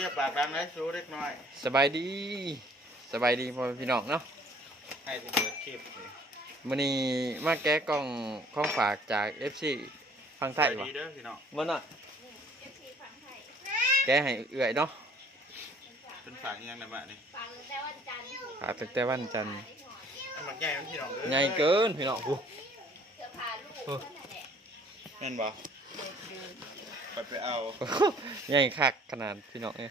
อย่าปากดังนะสู้เล็กน้อยสบายดี สบายดีพ่อแม่พี่น้องเนาะให้ที่เปิดคลิปนี่มื้อนี้มาแกะกล่องของฝากจาก FC ฟังไทยสบ่วัสดีเด้อพี่น้องบ่น่ะแกะให้เอื้อยเนาะเป็นฝากอีหยังในบ้านนี่ฟังแต่วันจันทร์ฝากตั้งแต่วันจันทร์อันมันใหญ่มันพี่น้องเอ้ยใหญ่เกินพี่น้องกูเสื้อผ้าลูกนั่นแหละแม่นบ่ ไปไปเอาใหญ่คักขนาดพี่น้องเอ้ย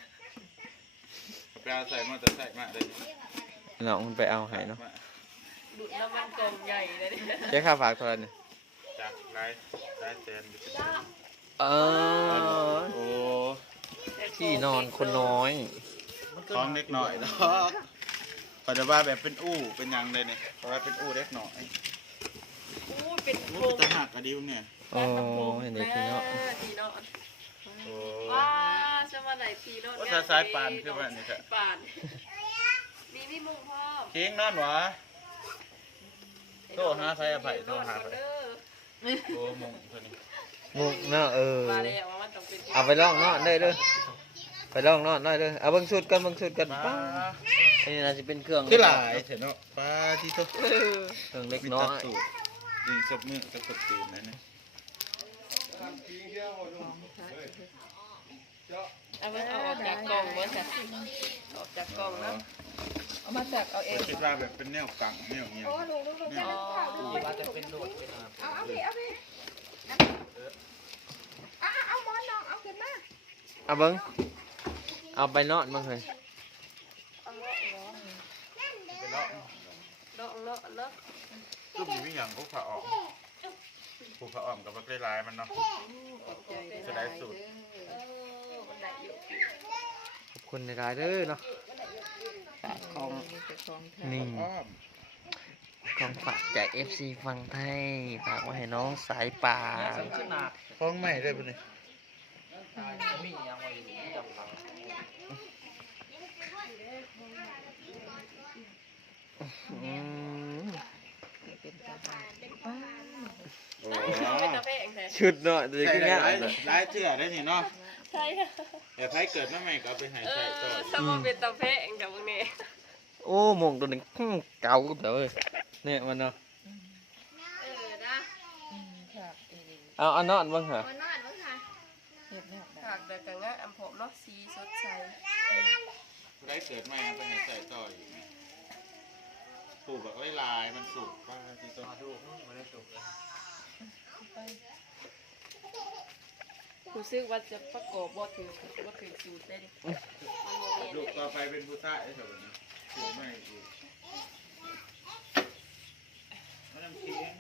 ไปเอาใส่มอเตอร์ไซค์มาเลยพี่น้องมันไปเอาให้เนาะมาดูดน้ำมันกลมใหญ่เลยเนี่ยแกะค่าฝากเท่าไหร่นี่จากไลฟ์ไลฟ์แซนไปเป็นเออโอ้ที่นอนคนน้อยของเล็กน้อยดอกขอจะว่าแบบเป็นอู้เป็นหยังเลยเนี่ยเพราะว่าเป็นอู้เล็กน้อย อู้เป็นโคอู้รงจะหักกระดิ่งเนี่ยโอ้เห็นเด็กพี่เนาะทีเนาะโอ้ว้าจะมาไหนทีเนาะว่าถ้าสายปานคือว่านี่แหละปานมีมีมุงพ่อเค้งนอนหวะโทรหาใครอภัยโทรหาใครเด้อโอ้มงเพิ่นนี่มุกเนาะเออมาแล้วว่ามันต้องเป็นเอาไปลองนอนได้เด้อไปลองนอนได้เด้อเอาเบิ่งชุดกันเบิ่งชุดกันป้าป้าอันนี้น่าจะเป็นเครื่องคือหลายเถอะเนาะป้าที่ทุกเออเครื่องเล็กมีน้อตัดยสูตร ดึงสับมือกับกดตีนนะเนี่ยเอาไว้เอาออกจากกล่องเมื่อสักออกจากกล่องนะเอามาจากเอาเองคิดว่าแบบเป็นแนวกังแนวเงี้ยอ๋อว่าจะเป็นโดดเป็นอะไรเอาเอาพี่เอาพี่เอาเอาหมอนน้องเอาขึ้นมาเอาเบิ่งเอาไปนอนบ้างเลย ไปเลาะ เลาะเลาะเลาะตุ้มอยู่วิ่งอย่างพวกผ้าอ้อมพวกผ้าอ้อมกับบักลายๆมันเนาะจะได้สูตร เออมันได้อยู่ขอบคุณในรายเด้อเนาะของนี่ อ้อมของฝากจาก FC ฟังไทยฝากไว้ให้น้องสายป่านฟ้องใหม่ได้ปะ เนี่ยอืมโอ้เป็นตะแพงแท้ชุดเนาะจะใส่ขึ้นได้ง่ายหลายหลายเชื่อได้นี่เนาะใช่ค่ะแต่ไพ่เกิดมาใหม่ก็เอาไปใหายเอใส่อต่อถ้ามันเป็นตะแพงแต่พวกนี้โอ้หมงตัวหนึ่งอื้อเก่าเด้อเนี่ยมันเนาะเออนะเอาเอานอนบ้างเหรอมานอนบ้างค่ะหากแต่กังะอัมผมเนาะสีสดใสได้เกิดใหม่เอาไปใหายใส่ต่ออยู่ไหม ปลูกแบบลายๆมันสุกป้าที่ต้นดูมันได้สุกเลยรู้สึกว่าจะประกอบบ่ถือบ่ถือสูตรได้ดิมันโมเมนลูกต่อไปเป็นผู้ใต้ได้เถอะนี้สุกไม่อีกมันน้ำเคียง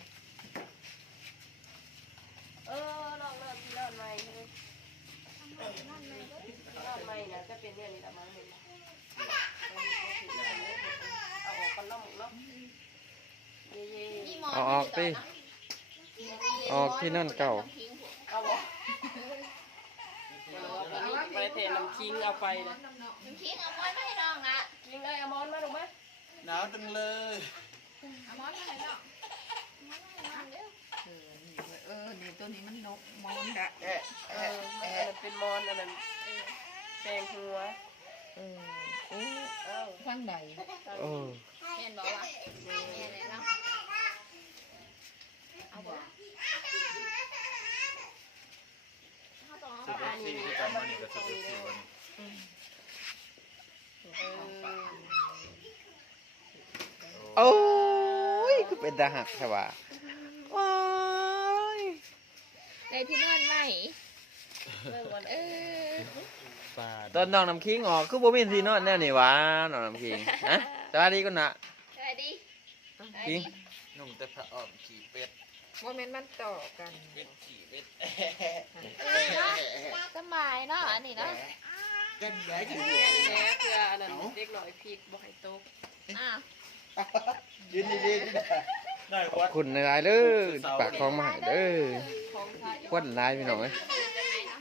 เออลองเริ่มที่เริ่มใหม่เลยเริ่มใหม่นะจะเป็นเนี่ยนี่ละมั้งเห็นไหมเอาออกกันเนาะหมดเนาะเย่ มี ๆ หมอน เอาออกดิออกที่นั่นเก่าเอาบ่ไปเทน้ำคิงเอาไปนะน้ำขิงเอาหมอนมาให้น้องอะคิงเลยเอามอนมาถูกไหมหนาวจังเลยเอาหมอนมาให้น้องเออ นี่ตัวนี้มันนกมอนดะเอออันนั้นเป็นมอนอันนั้นแปลงหัวเออโอ้เอ้าข้างใดเออเห็นบอกว่าแม่เลยเนาะเอาบ่เขาต้องเอา สุดไปเอฟซีที่จำมันนี่ก็สุดเอฟซีวันนี้เออโอ้ยคือเป็นตาหักใช่ปะโอ้ยในที่นอนใหม่เรื่องวันเออปลาตอนน้องน้ำคิงออกคือบ่มีที่นอนแน่นี่หวะน้องน้ำคิงฮะสวัสดีก่อนนะสวัสดีคิง นุ่มแต่ผ้าอ้อมขี่เป็ด ว่าแม่นมันต่อกันเป็ดขี่เป็ดเออเนาะสบายเนาะอันนี้เนาะกันไหนกันนี้แหละเพื่ออันนั้นเด็กหน่อยพริกบ่ให้ตกอ้าวยืนดีๆได้ขอบวัดคุณในรายเด้อฝากของมาให้เด้อของไทยควันลายพี่น้องเอ้ยจะไหนเนาะ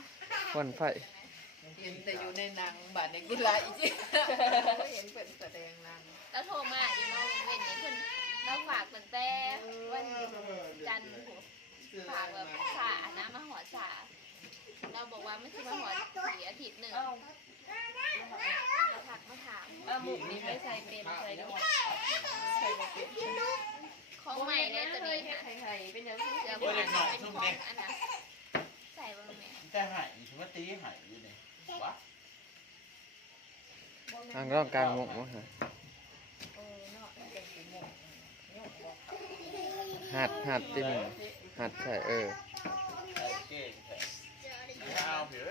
ควันไฟเห็นแต่อยู่ในหนังบาดในกุลาอีกทีเห็นเพิ่นแสดงหนังแล้วโทรมาอีน้องเว้นนี่เพิ่น เราฝากตั้งแต่วันจันทร์ผู้ฝากแบบสานะมาหอดสาเราบอกว่าไม่ใช่มาหอดสี่อาทิตย์หนึ่งเอ้ามุกนี่ไม่ใส่เป็นใส่ด้วยใส่บ่เป็นของใหม่เนี่ยตัวนี้เฮ็ดนะไข่ๆเป็นหยังคือเสื้อเสื้อผ้าผ้าเป็นของอันนะใส่บ้างไหมจะหายถือว่าตีหายอยู่เนี่ยวะทางร่องกลางมุกวะฮะหัด หัดติมหัดใส่เออเก้แท้ไม่เอาเผื่อ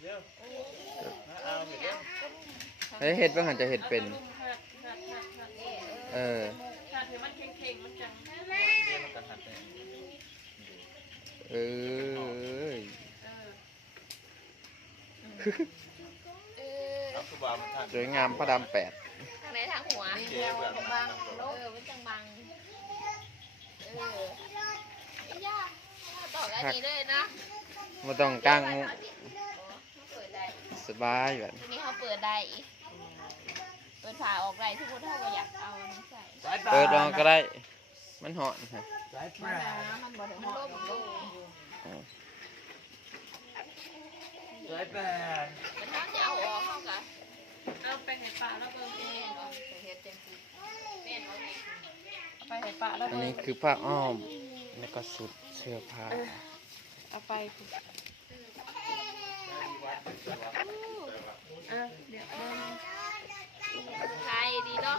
เดี๋ยวไม่เออเฮ้ยเห็ดบางหันจะเห็ดเป็น เออเออสวยงามพระดำแปดทางไหนทางหัวเจ๊เบื่อมันบัทังนเออมันจังบังเออย่า ต่อกันนี้เลยนะมาต้องกลางมุกเปิดได้สบายแบบทีนี้เขาเปิดได้อีกเปิดฝาออกได้ทุกคนถ้าก็อยากเอาอันนี้ใส่สายตาเปิดดองก็ได้ มันหอนฮะสายมาตาแล้วมันบ่ได้มันหอร่ดมหรอกอยู่สายตามันถ้าจะเอาออกเข้ากันเอาไปให้ป้าแล้วเบิ่งเองเฮ็ดจังซี่เป็นโอเคเอาไปให้ป้าแล้วอันเบิ่งนี้คือผ้าอ้อมแล้วก็สุดเสื้อผ้า เอาไปอะเดี๋ยวเบิ่ง ไทยดีเนาะ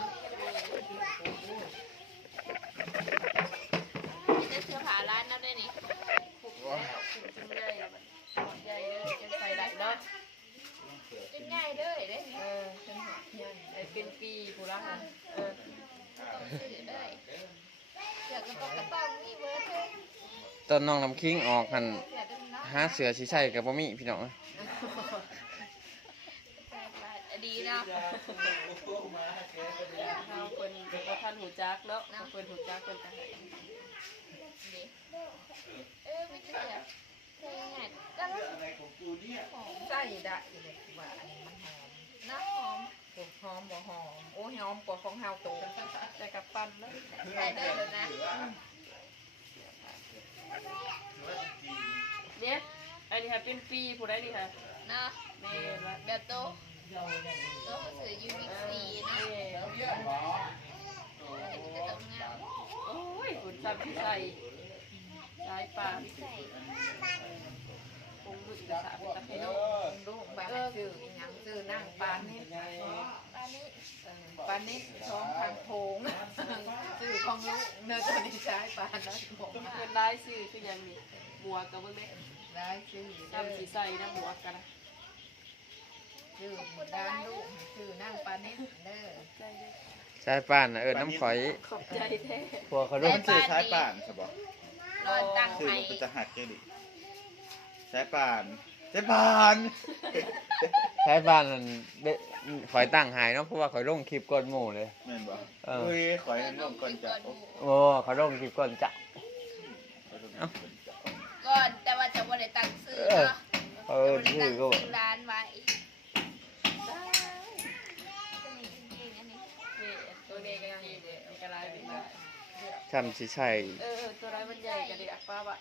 มีแต่เสื้อผ้าร้านนั่นได้นี่ ผูกแล้วผูกจนใหญ่แล้วบัดใหญ่เลยจะใส่ได้เนาะ จนง่ายเลยเด้ เออเป็นหัวใหญ่ไอ้เป็นปีผู้ละหันเออ ต้องซื้อได้เสื้อกระโปรงกระต้องมีเบอร์เธอ ตอนน้องน้ำคิงออกหันเสื้อกันเนาะหาเสือสีใส่กับบ่มีพี่น้องใส่ไปดีเนาะเอาเพิ่นบ่ทันหูจักเนาะเอาเพิ่นหูจักเพิ่นก็ให้ดีเออไม่ใช่เสื้อเสื้อง่ายก็แล้วอะไรของกูเนี่ยใส่ได้เลยว่าอันนี้มันหอมเนาะหอมโอ้หอมบ่หอม โอ้หอมกว่าของเฮาโตแต่กับปั้นเนาะใส่ได้เลยนะ เนี่ยอันนี้ค่ะเป็นปีผู้ใดนี่ค่ะเนาะแม่ว่าแบบโตโตเขาซื้อยูนิคซีนะแม่อันนี้ก็ต้องงามโอ้ยคุณจำที่ใส่สายป่านใส่คงดูอีกสาเป็นตะเพโนลูกบ้านชื่ออีหยังชื่อนั่งปานนี่อันนี้ปานนี่ท้องทางโพง ชื่อของลูกเนื้อตัวนี้ใช้ปลานนะผมมันเป็นลายชื่อคือหยังนี่หมวกกับเบิ่งแม่ได้ชื่อจำสีใส่นะหมวกกันนะชื่อด้านลูกชื่อนั่งปานนี่เด้อใจเด้อใส่ป้านน่ะเอิ้นน้ำข่อยขอบใจแท้พวกเขาลร่งมสื่อสายป่านใช่ปะรอตั้งสื่อไห้มันจะหักเจดิสายป่าน สายป่านใช้บ้านนั่นเด้ข่อยตั้งหายเนาะเพราะว่าข่อยลงคลิปก่อนหมู่เลย แม่นบ่เออ อุ้ยขอให้ร่วมกันจับโอ้เขาลงคลิปก่อนจะก่อนแต่ว่าจะบ่ได้ตั้งซื้อเนาะเออชื่อก็ตั้งซื้อร้านไว้อันนี้จริงๆอันนี้นี่ตัวนี้ก็ยังนี่เด้อมันก็ลายเป็นลายทำสีใส่เออตัวลายมันใหญ่ก็ได้อักป้าบะ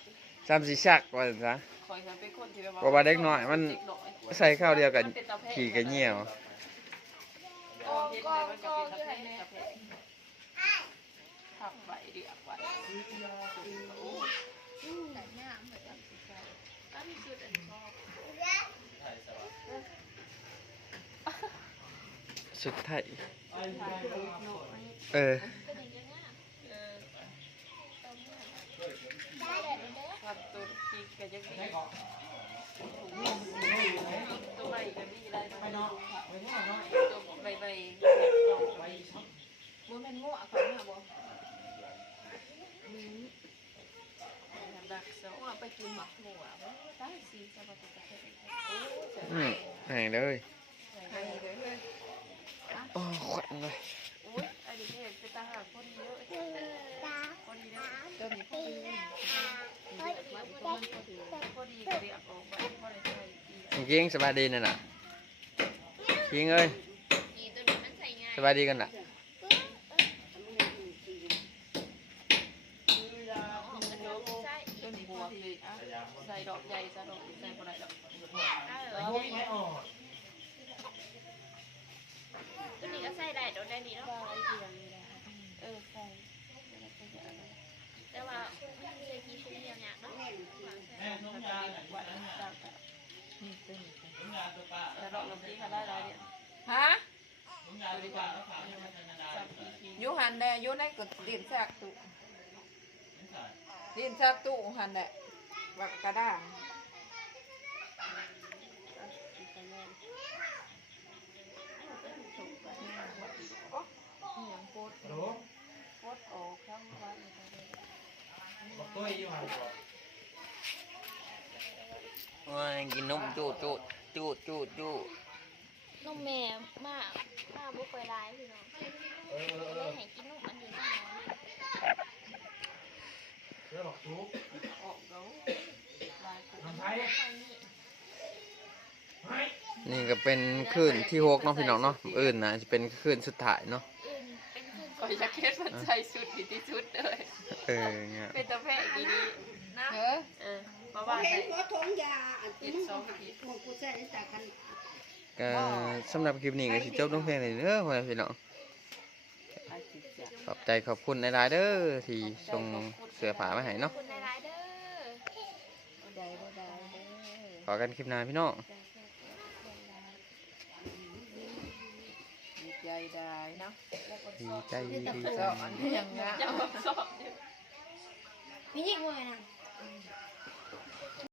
ทำสีชักว่าซะค อยทำเป็นคนที่แบบเพราะว่าเด็กน้อยมัน เด็กน้อยใส่ข้าวเดียวกันมันเป็นตาแพะขี่กันเหี่ยว กองกองกองอยู่ไหนเนี่ยทับไว้เดียวไว้โอ้แต่หน้าเหมือนกันก็มีชุดอันชอบสุดท้ายถ่ายรูปหน่อยเออก็ดีจังอะ เออ ต้องเนี่ยได้แดดเลย ทำตัวกีกกันยังดีตัวใบกันนี่ได้ไปนอนตัวใบใบบ่แม่นงัวเขามาบ่ทำดักเสางัวไปกินหมักหัวบ่ได้สีสวัสดิ์ตะเพะอืมแห้งเลยให้เลยเฮ้ยโอ้ขวัญเลย อุ้ยอันนี้เนี่ยเป็นทหารคนเยอะคนดีนะตัวนี้พอดีมันก็มันพอดีพอดีก็เรียกออกไปพอได้ใช้อีกจริงๆสบายดีนั่นน่ะคิงเอ้ยนี่ตัวนี้มันใส่ง่ายสบายดีกันล่ะออกกระโดดใส่ต้นหัวเลยอะใส่ดอกใหญ่ซะดอกใส่บ่ได้ดอก โดนได้ดีเนาะว่เดียนี่แหะเออใช่แต่ว่าไม่เคยกินชิ้นเดียวเนาะแม่น้องยาไหนวัน้นนี่เป็นน้องยาตัวป้าแต่เราลงที่เขาได้ไรเนี่ยฮะยูหันแดยูในกดดินแทกตุดินแทกตุหันแดกกระด้าง นี่ยังโคตรฮัลโหลโคตรออกทั้งวันบอกตัวอยู่หันบอกโอ้ยกินนมจูดจูดจูดจูดจูดนมแม่มากมากบุกไปร้ายพี่น้องเออเออเลยให้กินนมอันนี้พี่น้องเรื่องบอกทุกออกแล้วลายกูทำไทยใครนี่เฮ้ยนี่ก็เป็นคืนที่หกเนาะพี่น้องเนาะอื่นนะจะเป็นคืนสุดท้ายเนาะอื่นเป็น คืนก็อยากเฮ็ดมันใส่สุดดีที่สุดเลยเออเนี่ยเป็นตะแพะดีดีนะเออเออเพราะว่าเห็ได้นว่าทงยาอันที่มึงหามึงกูใส่ในตาคันก็สำหรับคลิปนี้ก็สิจบลงเพียงเท่านี้เด้อพ่อแม่พี่น้องอาจิตจะขอบใจขอบคุณในรายๆเด้อที่ส่งเสื้อผ้ามาให้ขอเนาะบคุณในร้ายๆเด้อบ่ได้บ่ได้เด้อขอกันคลิปหน้าพี่น้อง ใจได้เนาะดีใจดีใจ สอนอย่างเงี้ยยังสอบอยู่พี่ยิ่งว่าไงนะ